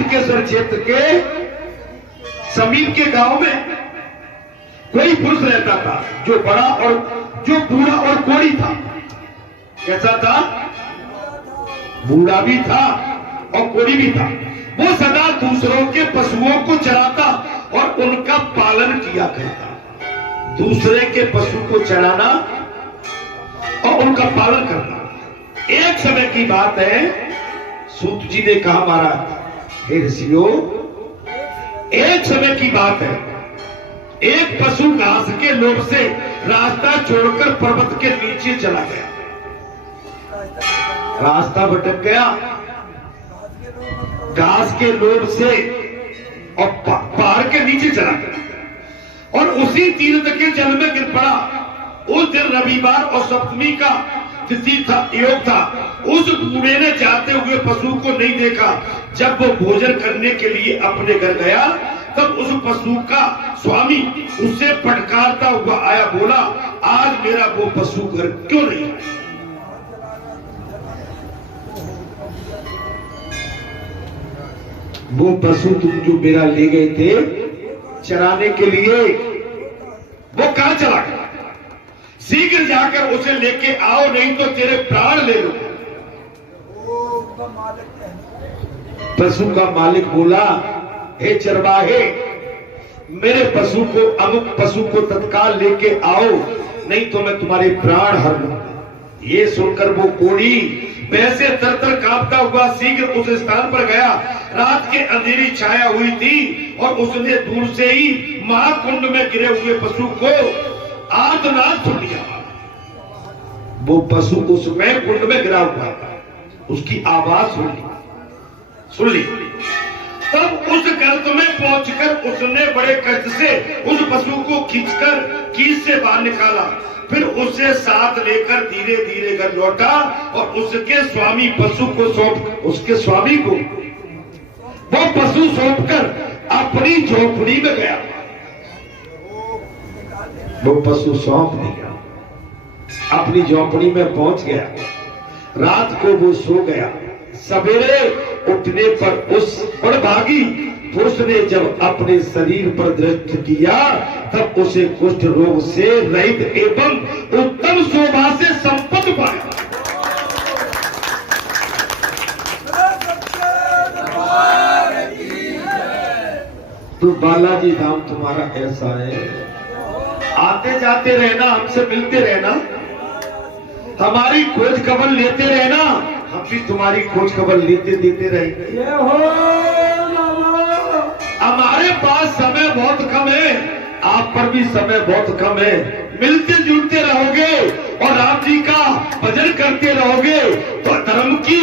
हाटकेश्वर क्षेत्र के समीप के गांव में कोई पुरुष रहता था जो बड़ा और जो बूढ़ा और कोढ़ी था। कैसा था? बूढ़ा भी था और कोढ़ी भी था। वो सदा दूसरों के पशुओं को चराता और उनका पालन किया करता। दूसरे के पशु को चराना और उनका पालन करना। एक समय की बात है, सूत जी ने कहा महाराज हे ऋषियों, एक समय की बात है, एक पशु घास के लोभ से रास्ता छोड़कर पर्वत के नीचे चला गया। रास्ता भटक गया घास के लोभ से और पहाड़ के नीचे चला गया और उसी तीर्थ के जल में गिर पड़ा। उस दिन रविवार और सप्तमी का तिथि था, योग था। उस बूढ़े ने जाते हुए पशु को नहीं देखा। जब वो भोजन करने के लिए अपने घर गया तब उस पशु का स्वामी उससे फटकारता हुआ आया, बोला आज मेरा वो पशु घर क्यों नहीं आया? वो पशु तुम जो मेरा ले गए थे चराने के लिए, वो कहां चला गया? शीघ्र जाकर उसे लेके आओ, नहीं तो तेरे प्राण ले लो। पशु का मालिक बोला हे चरवाहे, मेरे पशु को अमुक पशु को तत्काल लेके आओ, नहीं तो मैं तुम्हारे प्राण हर लूंगा। ये सुनकर वो कोढ़ी वैसे तर कांपता हुआ शीघ्र उस स्थान पर गया। रात के अंधेरी छाया हुई थी और उसने दूर से ही महाकुंड में गिरे हुए पशु को आर्तनाद सुन लिया। वो पशु उसमें कुंड में गिरा हुआ था, उसकी आवाज सुन ली। तब उस गर्त में पहुंचकर उसने बड़े कष्ट से उस पशु को खींचकर कीस से बाहर निकाला। फिर उसे साथ लेकर धीरे धीरे घर लौटा और उसके स्वामी पशु को उसके स्वामी को वो पशु सौंपकर अपनी झोपड़ी में गया। वो पशु सौंप दिया, अपनी झोपड़ी में पहुंच गया। रात को वो सो गया। सवेरे उठने पर उस बड़भागी पुरुष ने जब अपने शरीर पर दृष्टि किया तब उसे कुष्ठ रोग से रहित एवं उत्तम शोभा से संपन्न पाया। तो बालाजी धाम तुम्हारा ऐसा है, आते जाते रहना, हमसे मिलते रहना, हमारी खोज खबर लेते रहना, हम भी तुम्हारी खोज खबर लेते देते रहेंगे। हमारे पास समय बहुत कम है, आप पर भी समय बहुत कम है। मिलते जुलते रहोगे और राम जी का भजन करते रहोगे तो धर्म की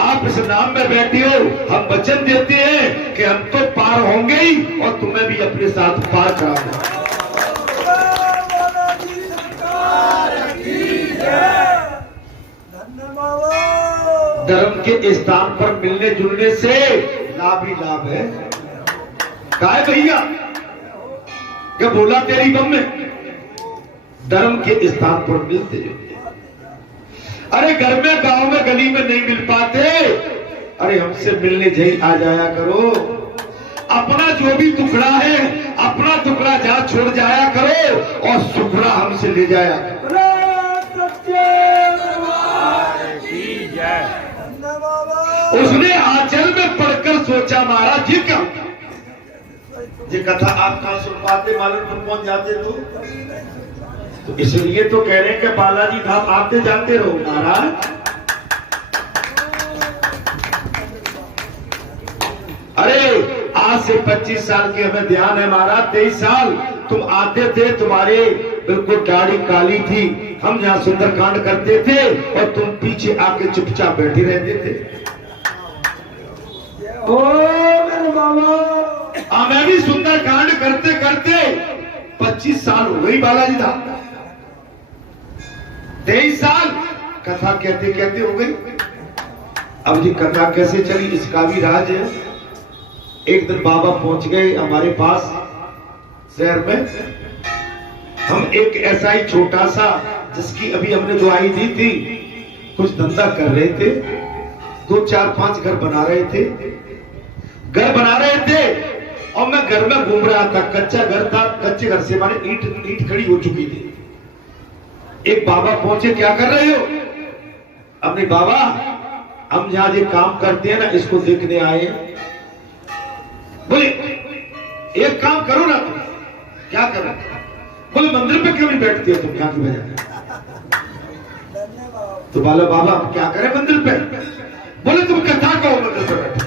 आप इस नाम में बैठे हो। हम वचन देते हैं कि हम तो पार होंगे ही और तुम्हें भी अपने साथ पार कराना। धर्म के स्थान पर मिलने जुलने से लाभ ही लाभ है। काय भैया क्या बोला तेरी बम में? धर्म के स्थान पर मिलते जुलते। अरे घर में गांव में गली में नहीं मिल पाते, अरे हमसे मिलने जही आ जाया करो। अपना जो भी टुकड़ा है अपना टुकड़ा जा छोड़ जाया करो और सुखड़ा हमसे ले जाया करो। उसने आंचल में पढ़कर सोचा महाराज जी का ये कथा आप कहां सुन पाते, मालूम तुम पहुंच जाते तो इसलिए तो कह रहे हैं कि बालाजी धाम आते जाते रहो महाराज। अरे आज से 25 साल के हमें ध्यान है महाराज। 23 साल तुम आते थे, तुम्हारे बिल्कुल दाढ़ी काली थी, हम यहाँ सुंदरकांड करते थे और तुम पीछे आके चुपचाप बैठे रहते थे। ओ मेरे बाबा, मैं भी सुंदरकांड करते करते 25 साल हो गई बालाजी धाम। 23 साल कथा कहते कहते हो गई। अब जी कथा कैसे चली इसका भी राज है। एक दिन बाबा पहुंच गए हमारे पास शहर में। हम एक ऐसा ही छोटा सा जिसकी अभी हमने दुआई दी थी कुछ धंधा कर रहे थे, 2 4 5 घर बना रहे थे। घर बना रहे थे और मैं घर में घूम रहा था, कच्चा घर था, कच्चे घर से माने ईंट खड़ी हो चुकी थी। एक बाबा पहुंचे, क्या कर रहे हो? अपने बाबा, हम जहां ये काम करते हैं ना, इसको देखने आए। बोले एक काम करो ना तुम। क्या करो? बोले मंदिर पे क्यों नहीं बैठती हो तुम यहाँ की वजह? तो बोला बाबा क्या करें मंदिर पे? बोले तुम कथा कहो मंदिर पे बैठे।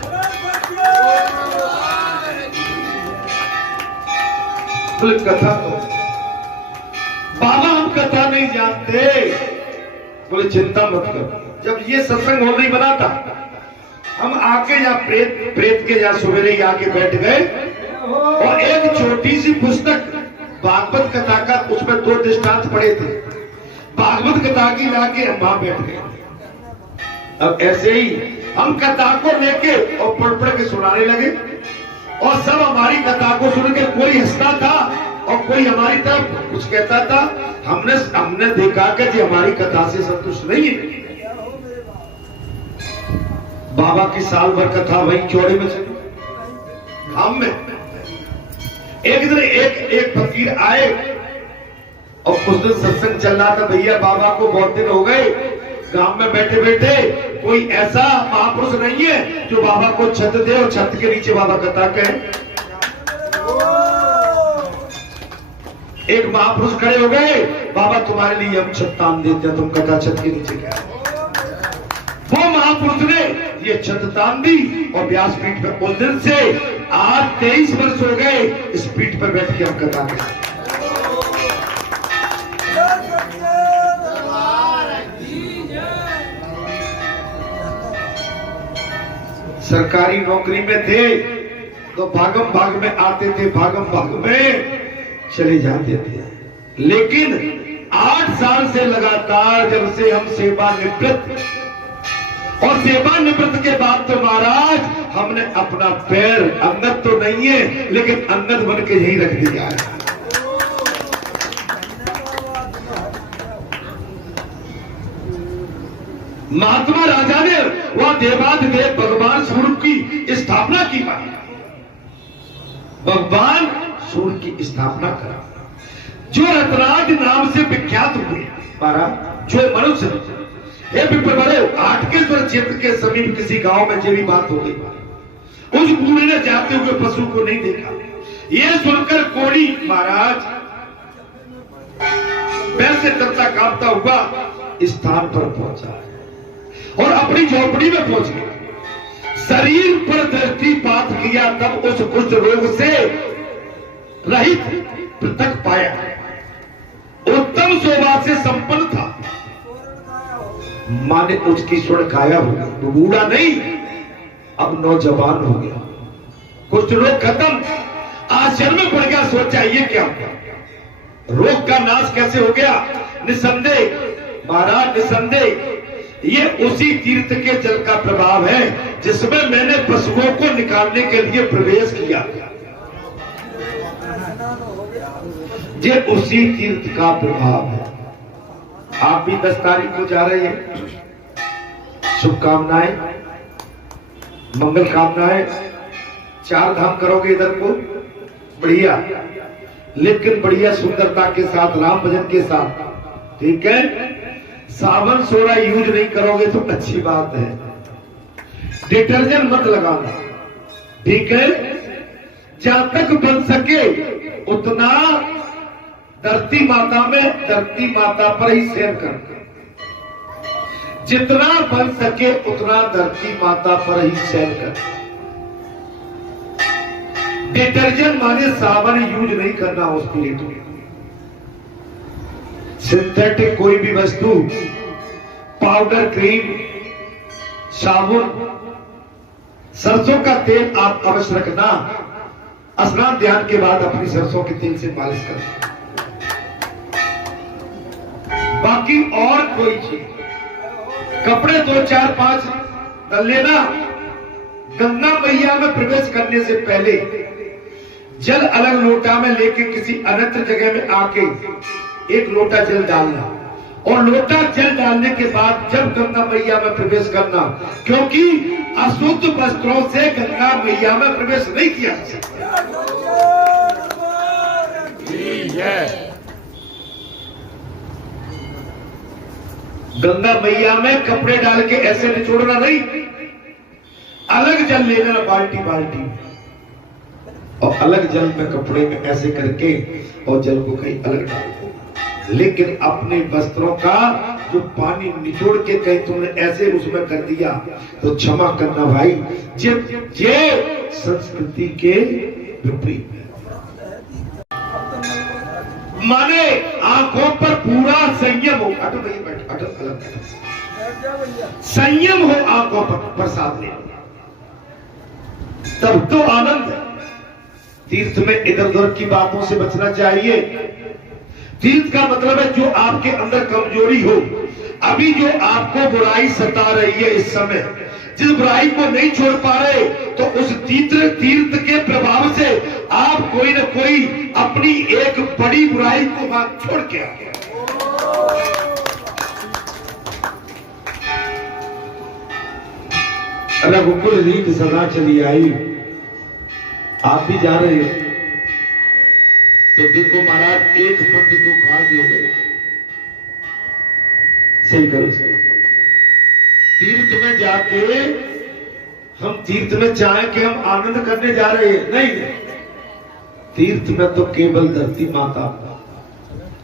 बोले कथा कहो। बाबा हम कथा नहीं जानते। बोले चिंता मत करो, जब ये सत्संग हो नहीं बना था, हम आके या प्रेत के या सवेरे ही आके बैठ गए और एक छोटी सी पुस्तक भागवत कथा का, उसमें 2 दृष्टांत पड़े थे, भागवत कथा की लाके हम वहां बैठ गए। अब ऐसे ही हम कथा को लेके और पढ़ के सुनाने लगे और सब हमारी कथा को सुन के कोई हंसता था और कोई हमारी तरफ कुछ कहता था। हमने देखा कि जी हमारी कथा से संतुष्ट नहीं है। बाबा की साल भर कथा वही चौड़े में चली। हम में एक दिन एक फकीर आए और कुछ दिन सत्संग चल रहा था। भैया बाबा को बहुत दिन हो गए गांव में बैठे बैठे, कोई ऐसा महापुरुष नहीं है जो बाबा को छत दे और छत के नीचे बाबा कथा कहे। एक महापुरुष खड़े हो गए, बाबा तुम्हारे लिए हम छत तान देते हैं, तुम कथा छत के नीचे क्या? वो महापुरुष ने ये छत तान दी और व्यासपीठ पे, उस दिन से आज 23 वर्ष हो गए इस पीठ पर बैठ के हम कथा करते। सरकारी नौकरी में थे तो भागम भाग में आते थे, भागम भाग में चले जाते थे, लेकिन 8 साल से लगातार जब से हम सेवानिवृत्त, और सेवानिवृत्त के बाद तो महाराज हमने अपना पैर, अंगद तो नहीं है लेकिन अंगद बन के यही रख दिया है। महात्मा राजा ने वह देवाधिदेव भगवान सूर्य की स्थापना की। भगवान सूर्य की स्थापना करा, जो रतराज नाम से विख्यात हुए। जो मनुष्य बड़े आटकेश्वर क्षेत्र के समीप किसी गांव में जेरी बात हो गई। उस बूढ़े ने जाते हुए पशु को नहीं देखा। यह सुनकर कोड़ी महाराज वैसे डरता कांपता हुआ स्थान पर पहुंचा और अपनी झोपड़ी में पहुंच गया। शरीर पर दृष्टिपात किया, तब उस कुष्ठ रोग से रहित पृथक पाया, उत्तम शोभा से संपन्न था। माने उसकी स्वर्ण काया हो गई, तो बूढ़ा नहीं अब नौजवान हो गया। कुष्ठ रोग खत्म, आश्चर्य में पड़ गया, सोचा ये क्या रोग का नाश कैसे हो गया? निसंदेह महाराज, निसंदेह ये उसी तीर्थ के जल का प्रभाव है जिसमें मैंने पशुओं को निकालने के लिए प्रवेश किया। ये उसी तीर्थ का प्रभाव है। आप भी 10 तारीख को जा रहे हैं, शुभकामनाएं, मंगल कामनाएं, 4 धाम करोगे इधर को, बढ़िया, लेकिन बढ़िया सुंदरता के साथ, राम भजन के साथ, ठीक है। साबुन सोडा यूज नहीं करोगे तो अच्छी बात है, डिटर्जेंट मत लगाना, ठीक है। जहां तक बन सके उतना धरती माता पर ही शयन करना, जितना बन सके उतना धरती माता पर ही शयन करना। डिटर्जेंट माने साबुन यूज नहीं करना उसके लिए। सिंथेटिक कोई भी वस्तु, पाउडर, क्रीम, साबुन, सरसों का तेल आप अवश्य रखना। स्नान ध्यान के बाद अपनी सरसों के तेल से मालिश करना। बाकी और कोई चीज, कपड़े 2, 4, 5 डाल लेना। गंगा मैया में प्रवेश करने से पहले जल अलग लोटा में लेके किसी अन्यत्र जगह में आके 1 लोटा जल डालना, और लोटा जल डालने के बाद जब गंगा मैया में प्रवेश करना, क्योंकि अशुद्ध वस्त्रों से गंगा मैया में प्रवेश नहीं किया जा सकता। गंगा मैया में कपड़े डाल के ऐसे निचोड़ना नहीं, अलग जल लेना बाल्टी बाल्टी, और अलग जल में कपड़े में ऐसे करके और जल को कहीं अलग डाल दो। लेकिन अपने वस्त्रों का जो पानी निचोड़ के कहीं तुमने ऐसे उसमें कर दिया तो क्षमा करना भाई, ये संस्कृति के विपरीत है। माने आंखों पर पूरा संयम हो, अटल भैया बैठ, अटल अलग, संयम हो आंखों पर प्रसाद ले, तब तो आनंद है। तीर्थ में इधर उधर की बातों से बचना चाहिए। तीर्थ का मतलब है जो आपके अंदर कमजोरी हो, अभी जो आपको बुराई सता रही है इस समय, जिस बुराई को नहीं छोड़ पा रहे, तो उस तीर्थ के प्रभाव से आप कोई न कोई अपनी एक बड़ी बुराई को वहां छोड़ के आ गए। रघुकुल रीत सदा चली आई, आप भी जा रहे हो तो देखो महाराज एक पंथ तो खाली हो गए, सही करो। तीर्थ में जाके हम तीर्थ में चाहे कि हम आनंद करने जा रहे हैं, नहीं, तीर्थ में तो केवल धरती माता।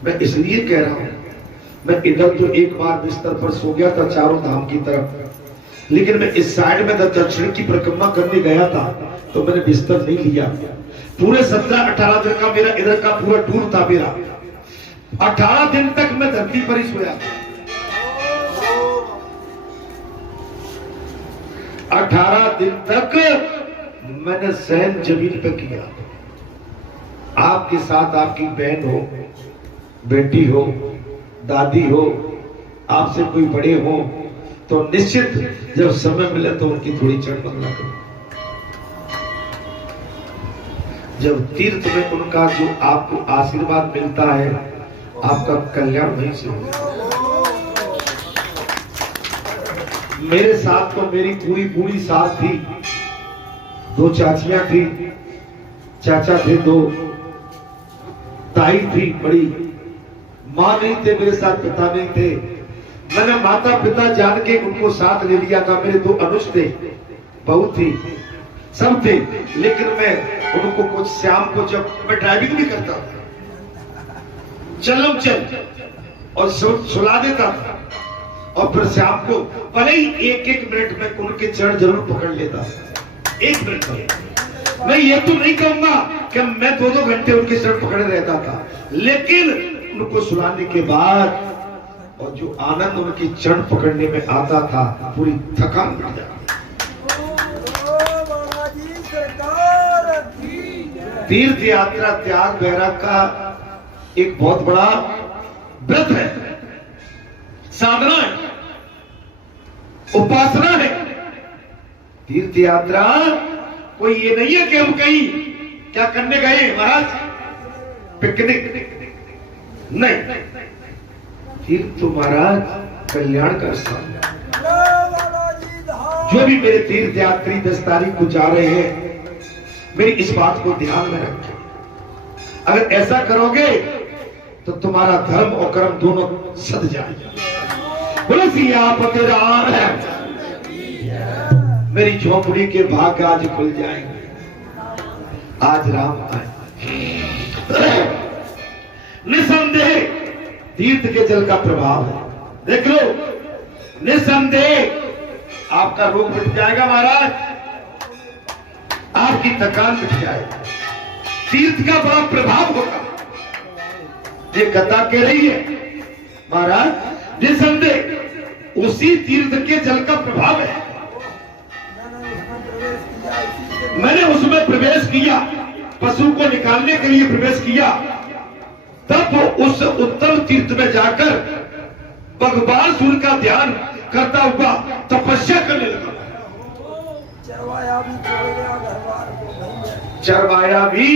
मैं इसलिए कह रहा हूं, मैं इधर तो एक बार बिस्तर पर सो गया था चारों धाम की तरफ, लेकिन मैं इस साइड में दक्षिण की परिक्रमा करने गया था तो मैंने बिस्तर नहीं लिया। पूरे 17-18 दिन का मेरा इधर का पूरा टूर था मेरा, 18 दिन तक मैं धरती पर ही सोया। 18 दिन तक मैंने सहन जमीन पे किया। आपके साथ आपकी बहन हो, बेटी हो, दादी हो, आपसे कोई बड़े हो, तो निश्चित जब समय मिले तो उनकी थोड़ी चढ़मंगला करो। जब तीर्थ में उनका जो आपको आशीर्वाद मिलता है, आपका कल्याण वहीं से होगा। मेरे साथ तो मेरी पूरी साथ थी, 2 चाचियां थी, चाचा थे 2, ताई थी बड़ी, मां नहीं थे मेरे साथ, पिता नहीं थे। मैंने माता पिता जान के उनको साथ ले लिया था। मेरे 2 अनुज थे, बहू थी, सब थे, लेकिन मैं उनको कुछ शाम को जब मैं ड्राइविंग भी करता था, चलम चल और सुला देता था, और फिर शाम को भले ही 1-1 मिनट में उनके चरण जरूर पकड़ लेता, 1 मिनट में। मैं ये तो नहीं कहूंगा कि मैं 2-2 घंटे उनके चरण पकड़े रहता था, लेकिन उनको सुलाने के बाद और जो आनंद उनके चरण पकड़ने में आता था, पूरी थकान मिट जाती। तीर्थ यात्रा त्याग वैराग का एक बहुत बड़ा व्रत है, साधना है, उपासना है। तीर्थ यात्रा कोई ये नहीं है कि हम कहीं क्या करने गए महाराज, पिकनिक नहीं। तीर्थ तो महाराज कल्याण का स्थान है। जो भी मेरे तीर्थ यात्री 10 तारीख को जा रहे हैं, मेरी इस बात को ध्यान में रखें। अगर ऐसा करोगे तो तुम्हारा धर्म और कर्म दोनों सद जाएगा। बोलो सियापति राम है। मेरी झोपड़ी के भाग्य आज खुल जाएंगे, आज राम आए। निसंदेह तीर्थ के जल का प्रभाव है, देख लो, निसंदेह आपका रोग मिट जाएगा महाराज, आपकी थकान मिट जाएगी। तीर्थ का बड़ा प्रभाव होगा। ये कथा कह रही है महाराज, निसंदेह उसी तीर्थ के जल का प्रभाव है। मैंने उसमें प्रवेश किया, पशु को निकालने के लिए प्रवेश किया, तब वो उस उत्तम तीर्थ में जाकर भगवान सूर्य का ध्यान करता हुआ तपस्या करने लगा। चरवाया भी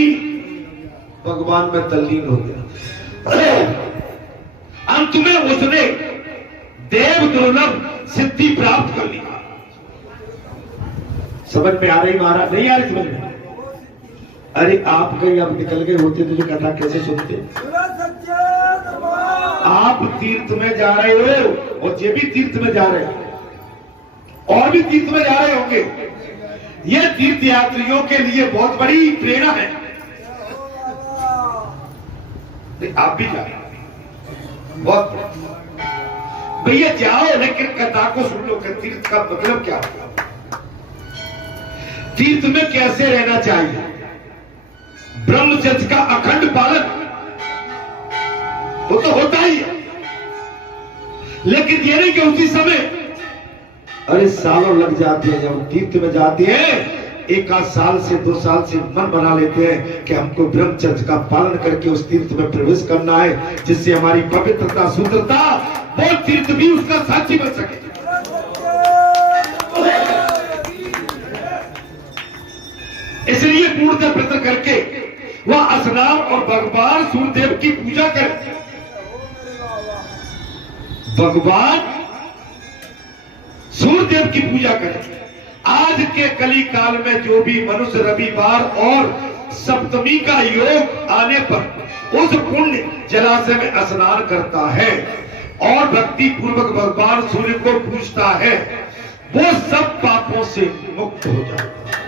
भगवान में तल्लीन हो गया। अंत में उसने देव दुर्लभ सिद्धि प्राप्त कर ली। समझ में आ रही महाराज? नहीं आ रही समझ में? अरे आप कहीं अब निकल गए होते तो जो कथा कैसे सुनते? आप तीर्थ में जा रहे हो और ये भी तीर्थ में जा रहे हो और भी तीर्थ में जा रहे होंगे। ये तीर्थ यात्रियों के लिए बहुत बड़ी प्रेरणा है। आप भी जा रहे हो, बहुत भैया जाओ, लेकिन कथा को सुन लो कि तीर्थ का मतलब क्या होगा, तीर्थ में कैसे रहना चाहिए, ब्रह्मचर्य का अखंड पालन वो तो होता ही है, लेकिन ये नहीं कि उसी समय अरे सालों लग जाते हैं। जब तीर्थ में जाते हैं 1 साल से 2 साल से मन बना लेते हैं कि हमको ब्रह्मचर्य का पालन करके उस तीर्थ में प्रवेश करना है, जिससे हमारी पवित्रता शुद्धता वो तीर्थ भी उसका साक्षी बन सके। इसलिए पूर्णतः व्रत करके वह स्नान और भगवान सूर्यदेव की पूजा करें। भगवान सूर्यदेव की पूजा करें। आज के कली काल में जो भी मनुष्य रविवार और सप्तमी का योग आने पर उस पुण्य जलाशय में स्नान करता है और भक्ति पूर्वक भगवान सूर्य को पूजता है, वो सब पापों से मुक्त हो जाता है।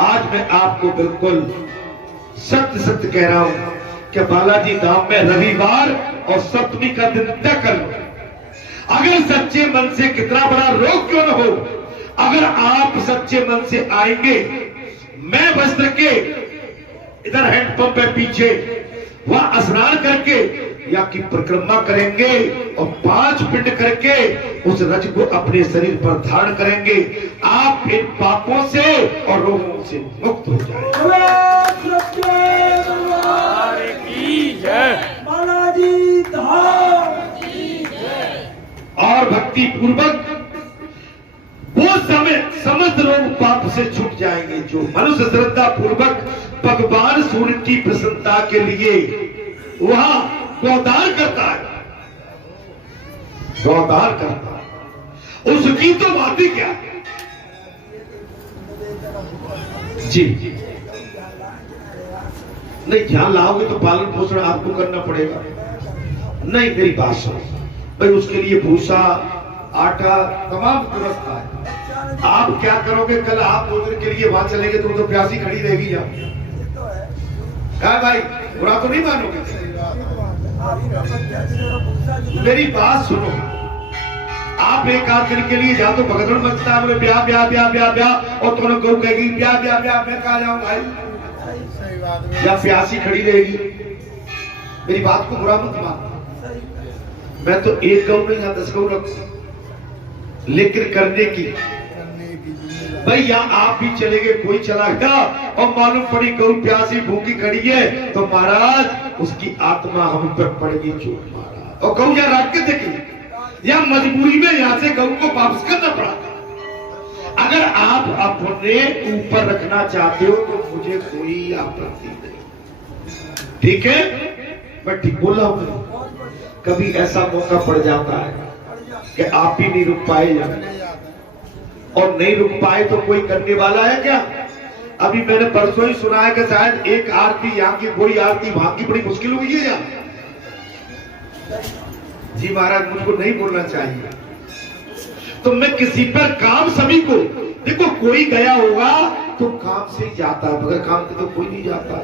आज मैं आपको बिल्कुल सत्य सत्य कह रहा हूं कि बालाजी धाम में रविवार और सप्तमी का दिन तय कर लो। अगर सच्चे मन से कितना बड़ा रोग क्यों न हो, अगर आप सच्चे मन से आएंगे, मैं वस्त्र के इधर हैंडपंप पे पीछे वहां स्नान करके या की परिक्रमा करेंगे और 5 पिंड करके उस रज को अपने शरीर पर धारण करेंगे, आप इन पापों से और रोगों से मुक्त हो जाएंगे। बालाजी धाम और भक्ति पूर्वक वो समय समस्त रोग पाप से छूट जाएंगे। जो मनुष्य श्रद्धा पूर्वक भगवान सूर्य की प्रसन्नता के लिए वहां गौदान करता है, गौदान करता है, उसकी तो बात ही क्या जी। नहीं ध्यान लाओगे तो पालन पोषण आपको करना पड़ेगा। नहीं मेरी बात सुनो भाई, उसके लिए भूसा आटा तमाम व्यवस्था है। आप क्या करोगे, कल आप भोजन के लिए वहां चलेंगे तो प्यासी खड़ी रहेगी या क्या भाई? बुरा तो नहीं मानोगे? मेरी बात सुनो, आप एक आध दिन के लिए जाओ तो भगदड़ मचता है, बोले ब्याह ब्याह ब्याह ब्याह ब्याह, और तुम गौ कहेगी ब्याह ब्याह ब्याह, मैं कहा जाऊं भाई? या प्यासी खड़ी रहेगी। मेरी बात को बुरा मत मान, मैं तो एक गौ नहीं 10 गौ रखू, लेकिन करने की भाई यहाँ आप भी चले गए, कोई चला गया और मालूम पड़ी गौ प्यासी भूखी खड़ी है, तो महाराज उसकी आत्मा हम पर पड़ेगी चोट महाराज। और गौ यहाँ रख के देखी, या मजबूरी में यहाँ से गौ को वापस करना पड़ा। अगर आप अपने ऊपर रखना चाहते हो तो मुझे कोई आपत्ति नहीं, ठीक है? मैं ठीक बोला हूं। कभी ऐसा मौका पड़ जाता है कि आप ही नहीं रुक पाए, और नहीं रुक पाए तो कोई करने वाला है क्या? अभी मैंने परसों ही सुना है कि शायद एक आरती यहाँ की कोई आरती वहां की बड़ी मुश्किल हुई है। जी महाराज मुझको नहीं बोलना चाहिए, तो मैं किसी पर काम सभी को देखो, कोई गया होगा तो काम से ही जाता है, बगैर काम के तो कोई नहीं जाता।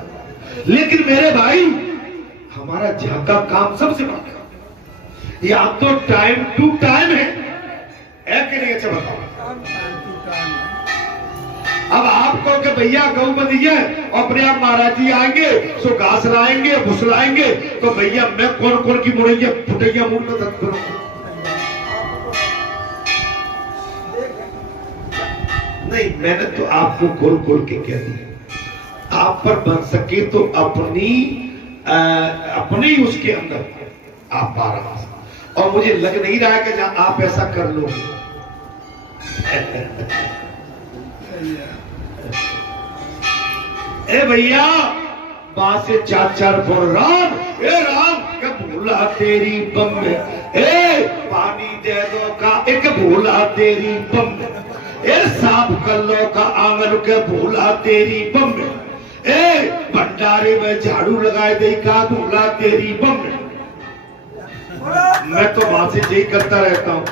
लेकिन मेरे भाई हमारा झाका काम सबसे बड़ा, या तो टाइम टू टाइम है कि नहीं? अच्छा बताओ। अब आपको कि भैया गौ बंधी है और अपने आप महाराज जी आएंगे सो घास लाएंगे भुसलाएंगे, तो भैया मैं कौन कौन की मुड़ैया फुटैया मुड़ को तक करूंगा? नहीं, मैंने तो आपको खोल खोल के कह दिया, आप पर बन सके तो अपनी उसके अंदर आप 12, और मुझे लग नहीं रहा है कि जहां आप ऐसा कर लोगे। ए भैया वहां से 4-4 बोल राम, ए राम क्या भूला तेरी बम में, ए पानी दे दो का एक भूला तेरी बम, ए साफ कर लो का आंगन के भूला तेरी बम, ए भंडारे में झाड़ू लगाए दे का भूला तेरी बम। मैं तो वहां से यही करता रहता हूं।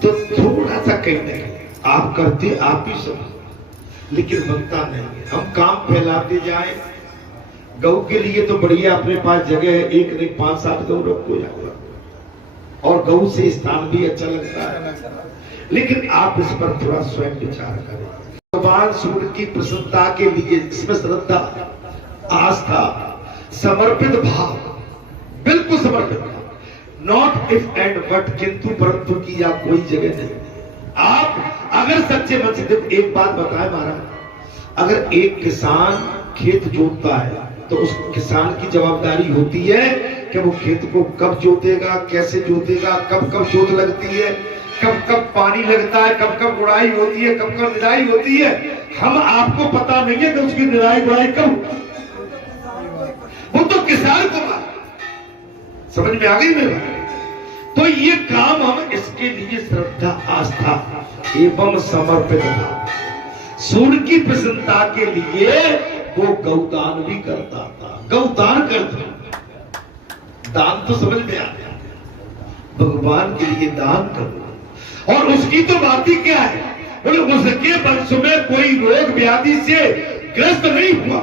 तो थोड़ा सा कहने आप करते आप ही समझ, लेकिन बनता नहीं है। हम काम फैलाते जाए। गौ के लिए तो बढ़िया अपने पास जगह है, एक नहीं 5-7 गौ रखो जाओ, और गौ से स्थान भी अच्छा लगता है। लेकिन आप इस पर थोड़ा स्वयं विचार करें। भगवान सूर्य की प्रसन्नता के लिए इसमें श्रद्धा, आस्था, समर्पित भाव, बिल्कुल समर्पित भाव, नॉट इफ एंड बट, किंतु परंतु की या कोई जगह नहीं। आप अगर सच्चे मन से, एक बात बताएं महाराज, अगर एक किसान खेत जोतता है तो उस किसान की जवाबदारी होती है कि वो खेत को कब जोतेगा, कैसे जोतेगा, कब कब जोत लगती है, कब कब पानी लगता है, कब कब गुड़ाई होती है, कब कब निराई होती है। हम आपको पता नहीं है कि उसकी निराई गुड़ाई कब, वो तो किसान को समझ में आ गई मेरा। तो ये काम हम इसके लिए श्रद्धा, आस्था एवं समर्पित था। सूर्य की प्रसन्नता के लिए वो गौदान भी करता था। गौदान करता, दान तो समझ में आ गया, भगवान के लिए दान करो। और उसकी तो बात ही क्या है, बोले उसके वंश में कोई रोग व्याधि से ग्रस्त नहीं हुआ।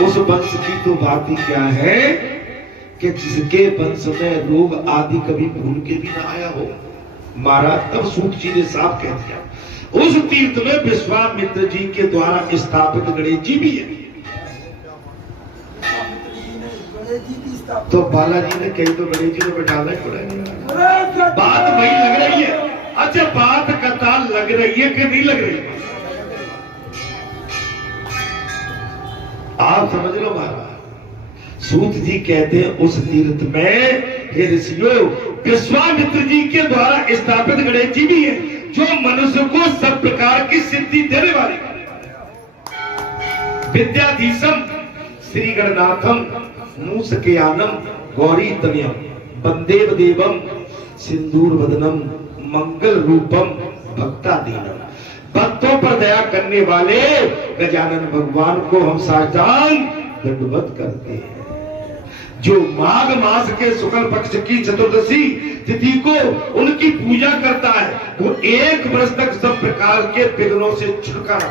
उस वंश की तो बात ही क्या है कि जिसके वंश में रोग आदि कभी भूल के भी ना आया हो। महाराज तब सूत जी ने साफ कह दिया, उस तीर्थ में विश्वामित्र जी के द्वारा स्थापित गणेश जी भी है। तो बालाजी ने कही तो गणेश जी ने बैठाना ही पड़ेगा। बात वही लग रही है। अच्छा, बात कथा लग रही है कि नहीं लग रही है, आप समझ लो महाराज। सूत जी कहते हैं उस तीर्थ में हे ऋषियों विश्वामित्र जी के द्वारा स्थापित गणेश जी भी है, जो मनुष्य को सब प्रकार की सिद्धि देने वाले। विद्याधीशम श्री गणनाथम मूषकयानम गौरी तनयम वंदेव देवम सिंदूर वदनम मंगल रूपम भक्तादीनम। भक्तों पर दया करने वाले गजानन भगवान को हम साष्टांग दंडवत करते हैं। जो माघ मास के शुक्ल पक्ष की चतुर्दशी तिथि को उनकी पूजा करता है, वो 1 वर्ष तक सब प्रकार के विघ्नों से छुटकारा।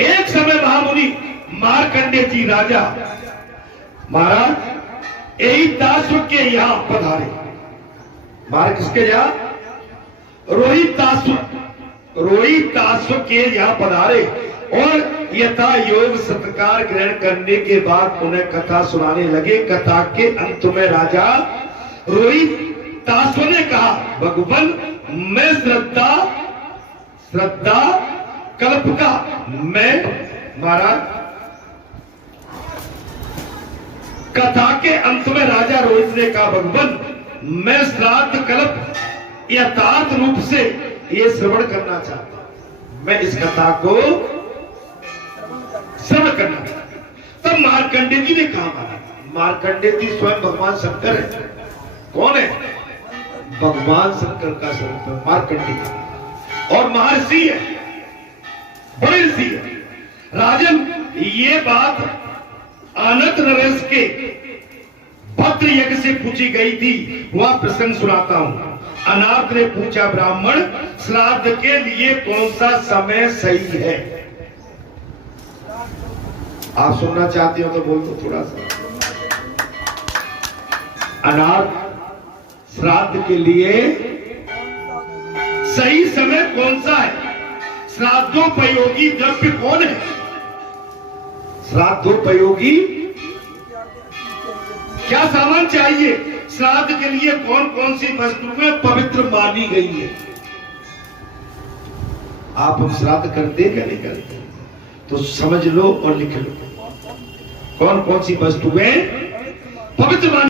एक समय महामुनि मार्कंडेय जी राजा महाराज एहिताश्व के यहाँ पधारे। मार किसके यहाँ? रोहिताश्व के यहाँ पधारे और यथा योग सत्कार ग्रहण करने के बाद उन्हें कथा सुनाने लगे। कथा के अंत में राजा रोहिताश्व ने कहा, भगवान मैं श्रद्धा कल्प का, मैं महाराज कथा के अंत में राजा रोहित ने कहा, भगवान मैं श्राद्ध कल्प यथार्थ रूप से ये श्रवण करना चाहता हूं, मैं इस कथा को श्रवण करना चाहता हूं। तब मार्कंडेय जी ने कहा, मार्कंडेय जी स्वयं भगवान शंकर है। कौन है? भगवान शंकर का स्वरूप मार्कंडेय और महर्षि है, बड़े ऋषि है। राजन ये बात अनंत नरेश के भद्र यज्ञ से पूछी गई थी, वह प्रसंग सुनाता हूं। अनाथ ने पूछा, ब्राह्मण श्राद्ध के लिए कौन सा समय सही है? आप सुनना चाहते हो तो बोल दो थोड़ा सा। अनाथ श्राद्ध के लिए सही समय कौन सा है? श्राद्धोपयोगी द्रव्य कौन है? श्राद्धोपयोगी क्या सामान चाहिए? श्राद्ध के लिए कौन कौन सी वस्तुएं पवित्र मानी गई है? आप हम श्राद्ध करते क्या नहीं करते? तो समझ लो और लिख लो कौन कौन सी वस्तुएं पवित्र मानी